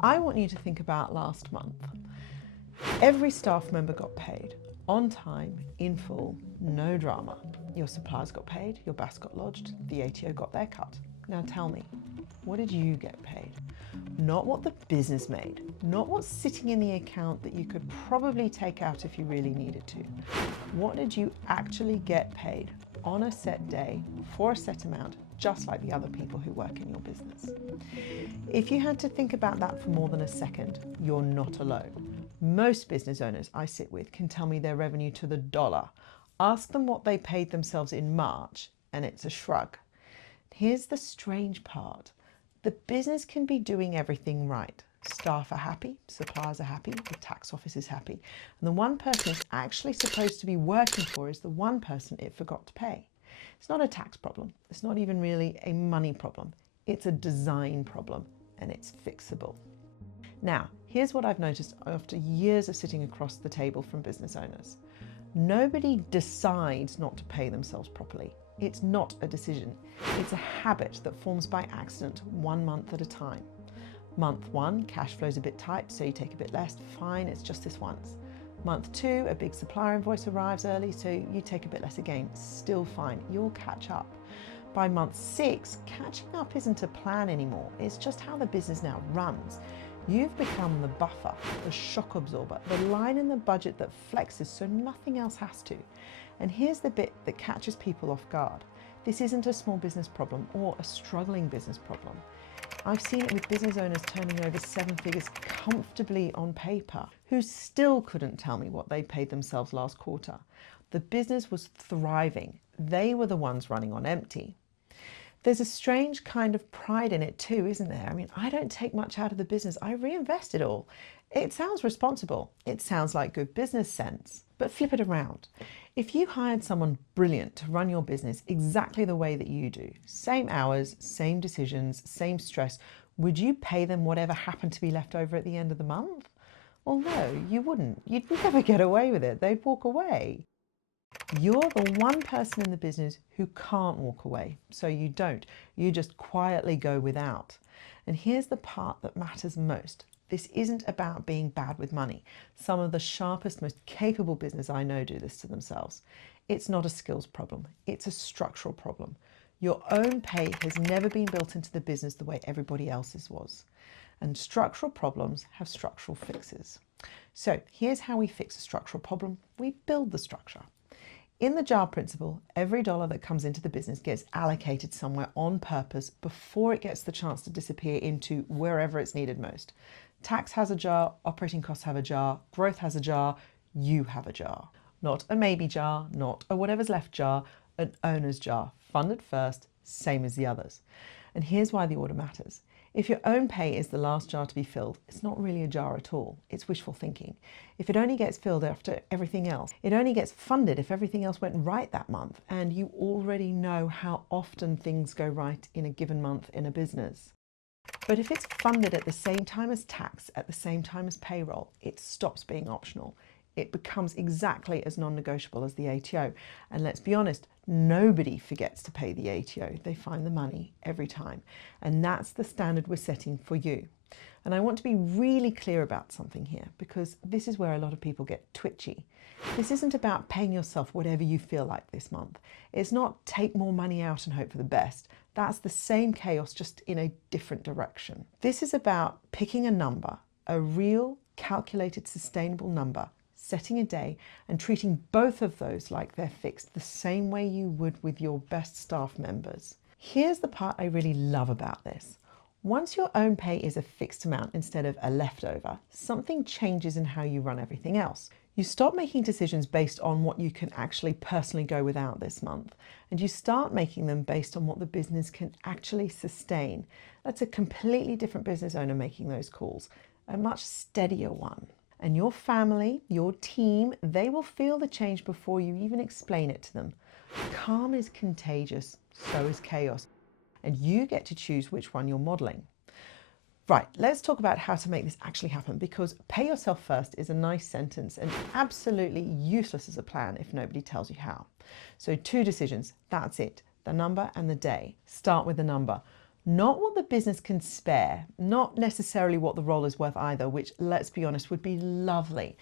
I want you to think about last month. Every staff member got paid on time, in full, no drama. Your suppliers got paid, your BAS got lodged, the ATO got their cut. Now tell me, what did you get paid? Not what the business made, not what's sitting in the account that you could probably take out if you really needed to. What did you actually get paid on a set day for a set amount, just like the other people who work in your business? If you had to think about that for more than a second, you're not alone. Most business owners I sit with can tell me their revenue to the dollar. Ask them what they paid themselves in March, and it's a shrug. Here's the strange part. The business can be doing everything right. Staff are happy, suppliers are happy, the tax office is happy, and the one person it's actually supposed to be working for is the one person it forgot to pay. It's not a tax problem. It's not even really a money problem. It's a design problem, and it's fixable. Now, here's what I've noticed after years of sitting across the table from business owners. Nobody decides not to pay themselves properly. It's not a decision. It's a habit that forms by accident 1 month at a time. Month 1, cash flow's a bit tight, so you take a bit less. Fine, it's just this once. Month 2, a big supplier invoice arrives early, so you take a bit less again. Still fine, you'll catch up. By month 6, catching up isn't a plan anymore. It's just how the business now runs. You've become the buffer, the shock absorber, the line in the budget that flexes so nothing else has to. And here's the bit that catches people off guard. This isn't a small business problem or a struggling business problem. I've seen it with business owners turning over 7 figures comfortably on paper, who still couldn't tell me what they paid themselves last quarter. The business was thriving. They were the ones running on empty. There's a strange kind of pride in it too, isn't there? I mean, I don't take much out of the business. I reinvest it all. It sounds responsible. It sounds like good business sense. But flip it around. If you hired someone brilliant to run your business exactly the way that you do, same hours, same decisions, same stress, would you pay them whatever happened to be left over at the end of the month? Well, no, you wouldn't. You'd never get away with it. They'd walk away. You're the one person in the business who can't walk away, so you don't. You just quietly go without. And here's the part that matters most. This isn't about being bad with money. Some of the sharpest, most capable business I know do this to themselves. It's not a skills problem. It's a structural problem. Your own pay has never been built into the business the way everybody else's was. And structural problems have structural fixes. So here's how we fix a structural problem. We build the structure. In the jar principle, every dollar that comes into the business gets allocated somewhere on purpose before it gets the chance to disappear into wherever it's needed most. Tax has a jar, operating costs have a jar, growth has a jar, you have a jar. Not a maybe jar, not a whatever's left jar, an owner's jar, funded first, same as the others. And here's why the order matters. If your own pay is the last jar to be filled, it's not really a jar at all. It's wishful thinking. If it only gets filled after everything else, it only gets funded if everything else went right that month, and you already know how often things go right in a given month in a business. But if it's funded at the same time as tax, at the same time as payroll, it stops being optional. It becomes exactly as non-negotiable as the ATO. And let's be honest, nobody forgets to pay the ATO. They find the money every time. And that's the standard we're setting for you. And I want to be really clear about something here, because this is where a lot of people get twitchy. This isn't about paying yourself whatever you feel like this month. It's not take more money out and hope for the best. That's the same chaos, just in a different direction. This is about picking a number, a real, calculated, sustainable number, setting a day and treating both of those like they're fixed the same way you would with your best staff members. Here's the part I really love about this. Once your own pay is a fixed amount instead of a leftover, something changes in how you run everything else. You stop making decisions based on what you can actually personally go without this month, and you start making them based on what the business can actually sustain. That's a completely different business owner making those calls, a much steadier one. And your family, your team, they will feel the change before you even explain it to them. Calm is contagious, so is chaos. And you get to choose which one you're modeling. Right, let's talk about how to make this actually happen, because pay yourself first is a nice sentence and absolutely useless as a plan if nobody tells you how. So 2 decisions, that's it, the number and the day. Start with the number. Not what the business can spare, not necessarily what the role is worth either, which, let's be honest, would be lovely.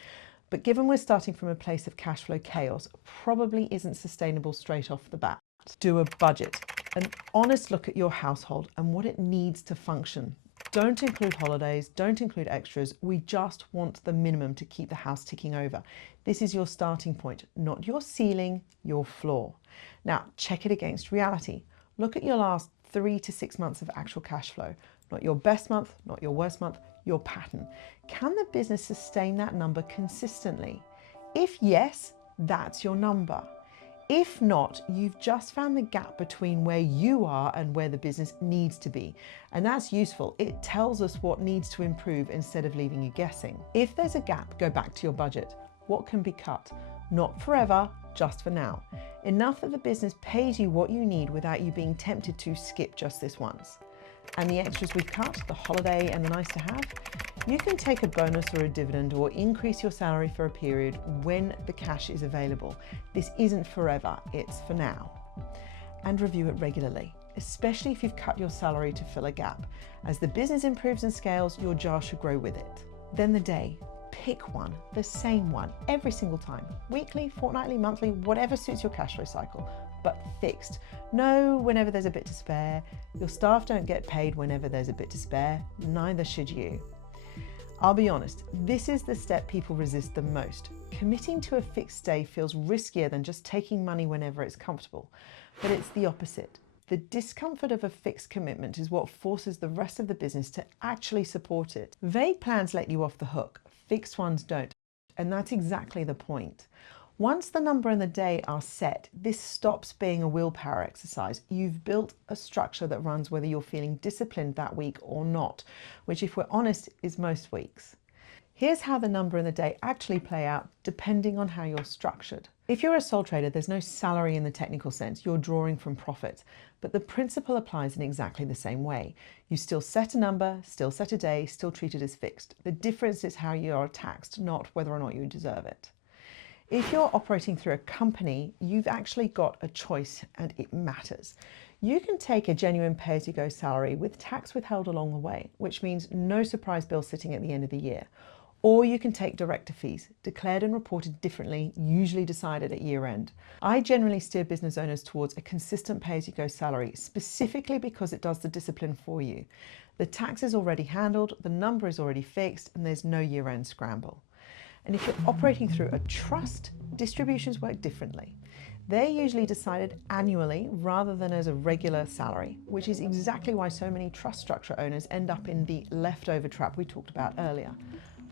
But given we're starting from a place of cash flow chaos, probably isn't sustainable straight off the bat. Do a budget, an honest look at your household and what it needs to function. Don't include holidays, don't include extras. We just want the minimum to keep the house ticking over. This is your starting point, not your ceiling, your floor. Now, check it against reality. Look at your last 3 to 6 months of actual cash flow, not your best month, not your worst month, your pattern. Can the business sustain that number consistently? If yes, that's your number. If not, you've just found the gap between where you are and where the business needs to be. And that's useful. It tells us what needs to improve instead of leaving you guessing. If there's a gap, go back to your budget. What can be cut? Not forever, just for now. Enough that the business pays you what you need without you being tempted to skip just this once. And the extras we've cut, the holiday and the nice to have, you can take a bonus or a dividend or increase your salary for a period when the cash is available. This isn't forever, it's for now. And review it regularly, especially if you've cut your salary to fill a gap. As the business improves and scales, your jar should grow with it. Then the day. Pick one, the same one, every single time. Weekly, fortnightly, monthly, whatever suits your cash flow cycle, but fixed. No, whenever there's a bit to spare. Your staff don't get paid whenever there's a bit to spare, neither should you. I'll be honest, this is the step people resist the most. Committing to a fixed day feels riskier than just taking money whenever it's comfortable, but it's the opposite. The discomfort of a fixed commitment is what forces the rest of the business to actually support it. Vague plans let you off the hook. Fixed ones don't, and that's exactly the point. Once the number and the day are set, this stops being a willpower exercise. You've built a structure that runs whether you're feeling disciplined that week or not, which, if we're honest, is most weeks. Here's how the number and the day actually play out depending on how you're structured. If you're a sole trader, there's no salary in the technical sense. You're drawing from profit, but the principle applies in exactly the same way. You still set a number, still set a day, still treat it as fixed. The difference is how you are taxed, not whether or not you deserve it. If you're operating through a company, you've actually got a choice and it matters. You can take a genuine pay-as-you-go salary with tax withheld along the way, which means no surprise bill sitting at the end of the year. Or you can take director fees, declared and reported differently, usually decided at year end. I generally steer business owners towards a consistent pay-as-you-go salary, specifically because it does the discipline for you. The tax is already handled, the number is already fixed, and there's no year-end scramble. And if you're operating through a trust, distributions work differently. They're usually decided annually rather than as a regular salary, which is exactly why so many trust structure owners end up in the leftover trap we talked about earlier.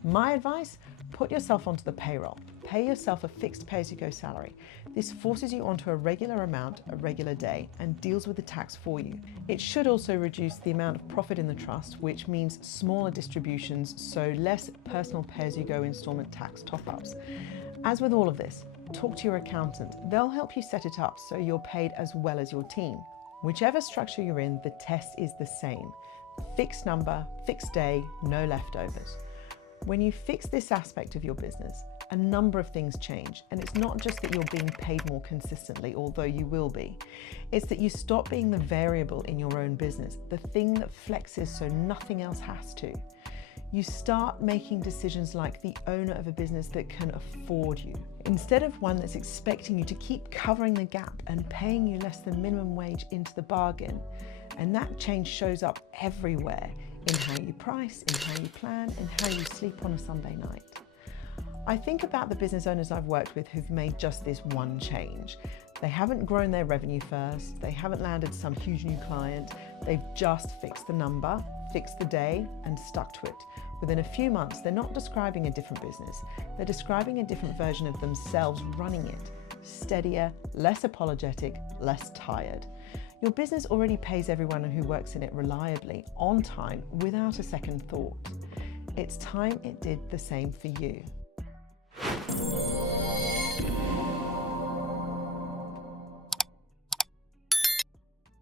My advice, put yourself onto the payroll. Pay yourself a fixed pay-as-you-go salary. This forces you onto a regular amount, a regular day, and deals with the tax for you. It should also reduce the amount of profit in the trust, which means smaller distributions, so less personal pay-as-you-go installment tax top-ups. As with all of this, talk to your accountant. They'll help you set it up so you're paid as well as your team. Whichever structure you're in, the test is the same. Fixed number, fixed day, no leftovers. When you fix this aspect of your business, a number of things change. And it's not just that you're being paid more consistently, although you will be. It's that you stop being the variable in your own business, the thing that flexes so nothing else has to. You start making decisions like the owner of a business that can afford you, instead of one that's expecting you to keep covering the gap and paying you less than minimum wage into the bargain. And that change shows up everywhere, in how you price, in how you plan, and how you sleep on a Sunday night. I think about the business owners I've worked with who've made just this one change. They haven't grown their revenue first, they haven't landed some huge new client, they've just fixed the number, fixed the day, and stuck to it. Within a few months, they're not describing a different business, they're describing a different version of themselves running it. Steadier, less apologetic, less tired. Your business already pays everyone who works in it reliably, on time, without a second thought. It's time it did the same for you.